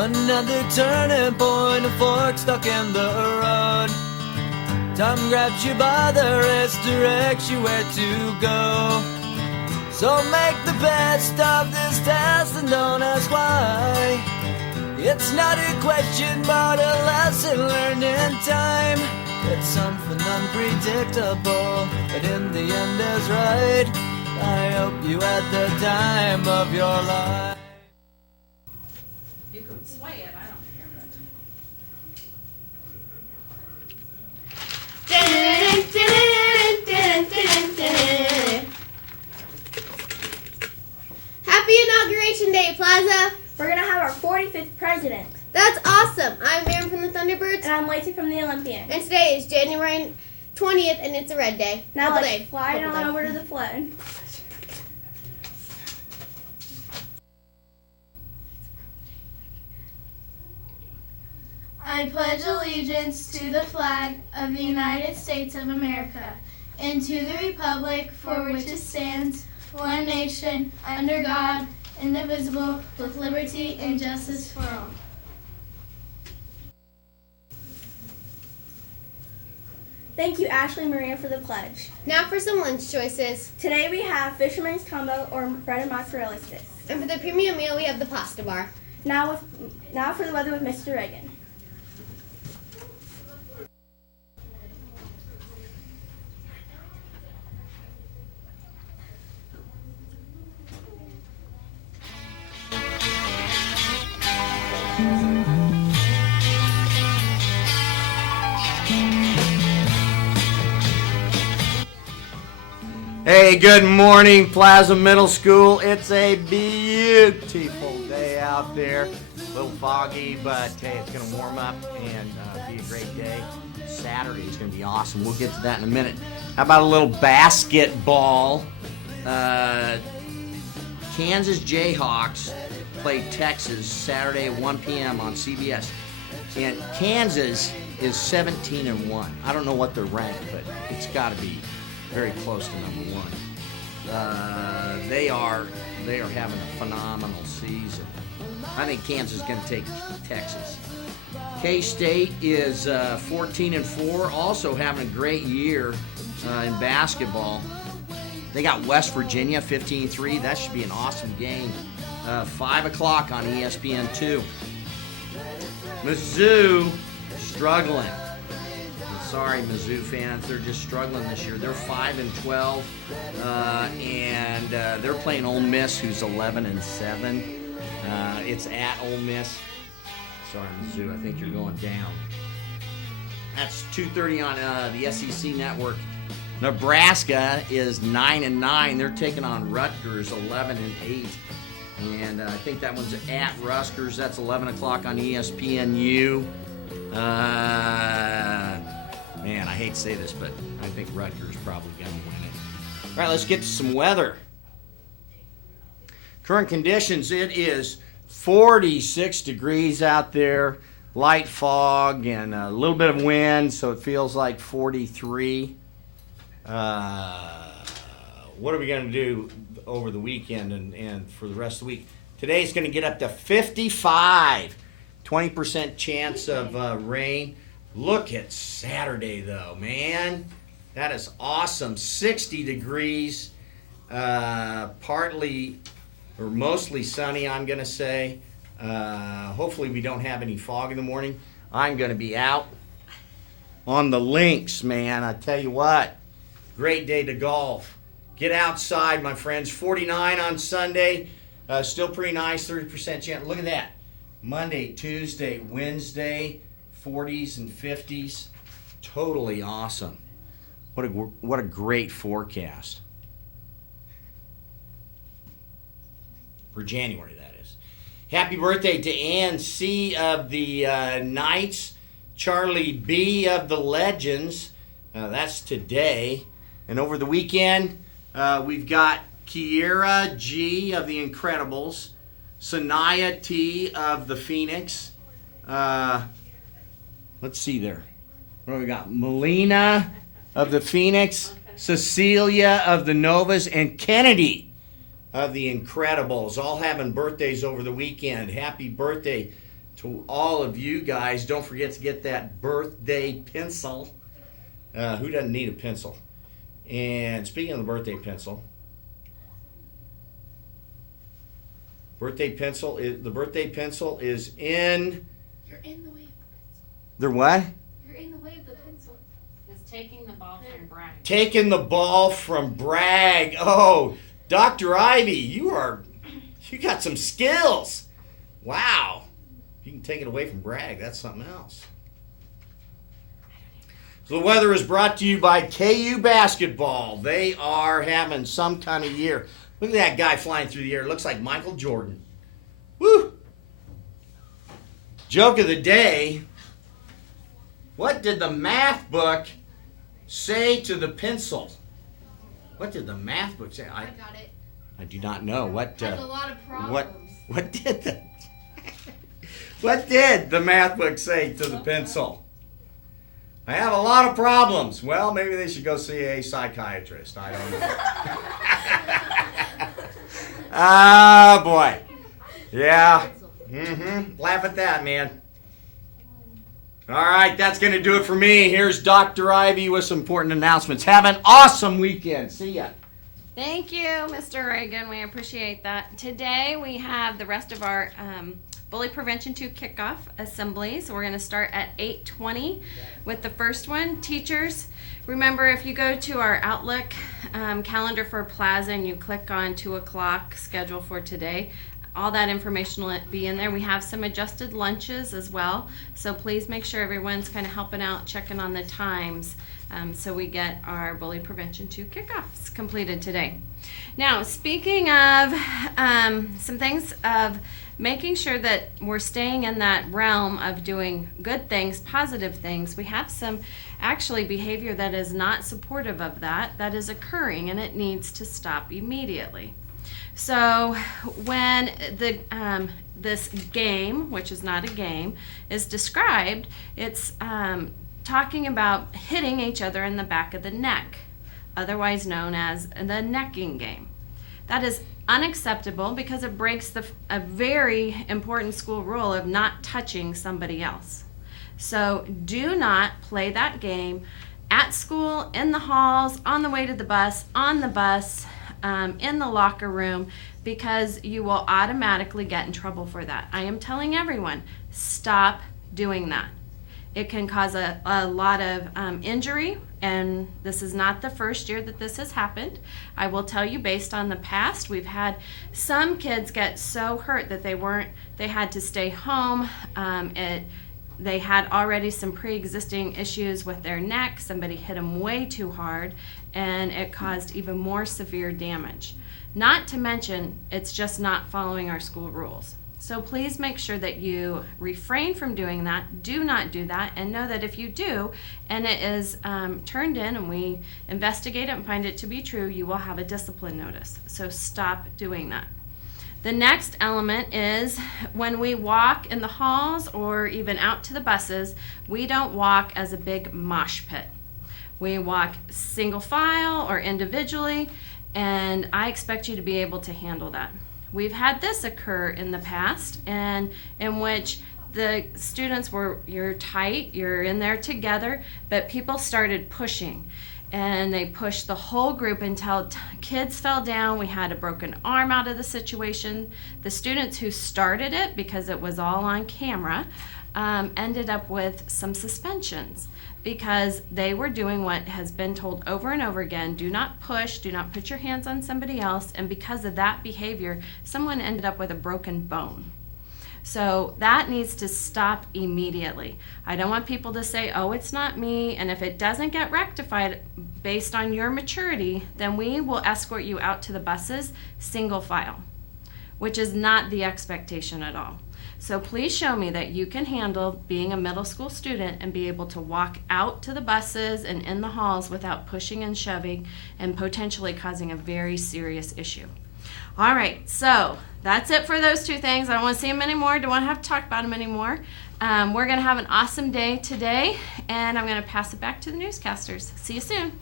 Another turning point, a fork stuck in the road. Time grabs you by the wrist, directs you where to go. So make the best of this test and don't ask why. It's not a question but a lesson learned in time. It's something unpredictable, but in the end is right. I hope you had the time of your life. You can sway it, I don't care Happy Inauguration Day, Plaza! We're going to have our 45th president. That's awesome! I'm Aaron from the Thunderbirds. And I'm Lacey from the Olympian. And today is January 20th, and it's a red day. Now let's fly on over to the flag. I pledge allegiance to the flag of the United States of America and to the republic for which it stands, one nation, under God, indivisible, with liberty and justice for all. Thank you, Ashley Maria, for the pledge. Now for some lunch choices. Today we have Fisherman's Combo or bread and mozzarella sticks. And for the premium meal, we have the pasta bar. Now for the weather with Mr. Reagan. Hey, good morning, Plaza Middle School. It's a beautiful day out there. A little foggy, but hey, it's going to warm up and be a great day. Saturday is going to be awesome. We'll get to that in a minute. How about a little basketball? Kansas Jayhawks play Texas Saturday at 1 p.m. on CBS. And Kansas is 17-1. I don't know what they're ranked, but it's got to be very close to number one. They are having a phenomenal season. I think Kansas is going to take Texas. K-State is 14-4, also having a great year in basketball. They got West Virginia 15-3. That should be an awesome game. 5 o'clock on ESPN2. Mizzou struggling. Sorry, Mizzou fans, they're just struggling this year. They're 5-12, and they're playing Ole Miss, who's 11-7. It's at Ole Miss. Sorry, Mizzou, I think you're going down. That's 2:30 on the SEC network. Nebraska is 9-9. They're taking on Rutgers, 11-8, and I think that one's at Rutgers. That's 11 o'clock on ESPNU. Man, I hate to say this, but I think Rutgers probably going to win it. All right, let's get to some weather. Current conditions, it is 46 degrees out there, light fog, and a little bit of wind, so it feels like 43. What are we going to do over the weekend and for the rest of the week? Today's going to get up to 55, 20% chance of rain. Look at Saturday, though, man. That is awesome. 60 degrees, partly or mostly sunny, I'm going to say. Hopefully we don't have any fog in the morning. I'm going to be out on the links, man. I tell you what, great day to golf. Get outside, my friends. 49 on Sunday. Still pretty nice, 30% chance. Look at that. Monday, Tuesday, Wednesday, 40s and 50s. Totally awesome. What a great forecast. For January, that is. Happy birthday to Ann C. of the Knights. Charlie B. of the Legends. That's today. And over the weekend, we've got Kiera G. of the Incredibles. Sanaya T. of the Phoenix. Let's see there. What do we got? Melina of the Phoenix, Cecilia of the Novas, and Kennedy of the Incredibles. All having birthdays over the weekend. Happy birthday to all of you guys, don't forget to get that birthday pencil. Who doesn't need a pencil? And speaking of the birthday pencil, the birthday pencil is in. You're in the way of the pencil. They're what? You're in the way of the pencil. It's taking the ball from Bragg. Taking the ball from Bragg. Oh, Dr. Ivy, you got some skills. Wow. You can take it away from Bragg. That's something else. So the weather is brought to you by KU Basketball. They are having some kind of year. Look at that guy flying through the air. It looks like Michael Jordan. Woo! Joke of the day. What did the math book say to the pencil? What did the math book say? I got it. I do not know. What? Has a lot of problems. What did the What did the math book say to the pencil? I have a lot of problems. Well, maybe they should go see a psychiatrist. I don't know. Ah, boy. Yeah. Laugh at that, man. All right, that's going to do it for me. Here's Dr. Ivy with some important announcements. Have an awesome weekend. See ya. Thank you, Mr. Reagan. We appreciate that. Today we have the rest of our Bully Prevention 2 kickoff assemblies. We're going to start at 8:20 with the first one. Teachers, remember if you go to our Outlook calendar for Plaza and you click on 2 o'clock schedule for today, all that information will be in there. We have some adjusted lunches as well, so please make sure everyone's kind of helping out, checking on the times, so we get our Bully Prevention 2 kickoffs completed today. Now, speaking of some things of making sure that we're staying in that realm of doing good things, positive things, we have some actually behavior that is not supportive of that is occurring, and it needs to stop immediately. So when this game, which is not a game, is described, it's talking about hitting each other in the back of the neck, otherwise known as the necking game. That is unacceptable because it breaks a very important school rule of not touching somebody else. So do not play that game at school, in the halls, on the way to the bus, on the bus, in the locker room, because you will automatically get in trouble for that. I am telling everyone, stop doing that. It can cause a lot of injury, and this is not the first year that this has happened. I will tell you, based on the past, we've had some kids get so hurt that they had to stay home. They had already some pre-existing issues with their neck. Somebody hit them way too hard, and it caused even more severe damage. Not to mention, it's just not following our school rules. So please make sure that you refrain from doing that. Do not do that, and know that if you do, and it is turned in and we investigate it and find it to be true, you will have a discipline notice. So stop doing that. The next element is when we walk in the halls or even out to the buses, we don't walk as a big mosh pit. We walk single file or individually, and I expect you to be able to handle that. We've had this occur in the past, and in which the students you're tight, you're in there together, but people started pushing, and they pushed the whole group until kids fell down. We had a broken arm out of the situation. The students who started it, because it was all on camera, ended up with some suspensions, because they were doing what has been told over and over again: do not push, do not put your hands on somebody else, and because of that behavior, someone ended up with a broken bone. So that needs to stop immediately. I don't want people to say, oh, it's not me, and if it doesn't get rectified based on your maturity, then we will escort you out to the buses single file, which is not the expectation at all. So please show me that you can handle being a middle school student and be able to walk out to the buses and in the halls without pushing and shoving and potentially causing a very serious issue. All right, so that's it for those two things. I don't want to see them anymore. Don't want to have to talk about them anymore. We're going to have an awesome day today, and I'm going to pass it back to the newscasters. See you soon.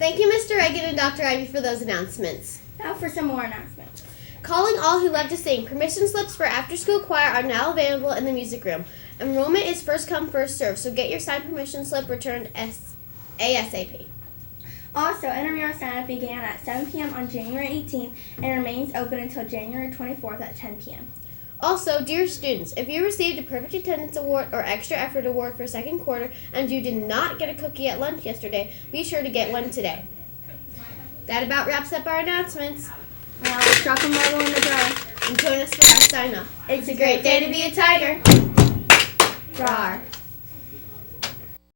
Thank you, Mr. Reagan and Dr. Ivy, for those announcements. Now for some more announcements. Calling all who love to sing. Permission slips for after-school choir are now available in the music room. Enrollment is first come, first served, so get your signed permission slip returned ASAP. Also, intramural sign-up began at 7 p.m. on January 18th and remains open until January 24th at 10 p.m. Also, dear students, if you received a perfect attendance award or extra effort award for second quarter and you did not get a cookie at lunch yesterday, be sure to get one today. That about wraps up our announcements. Now let's drop a marble in the jar. And join us for our sign-off. It's a great day to be a tiger. Rawr.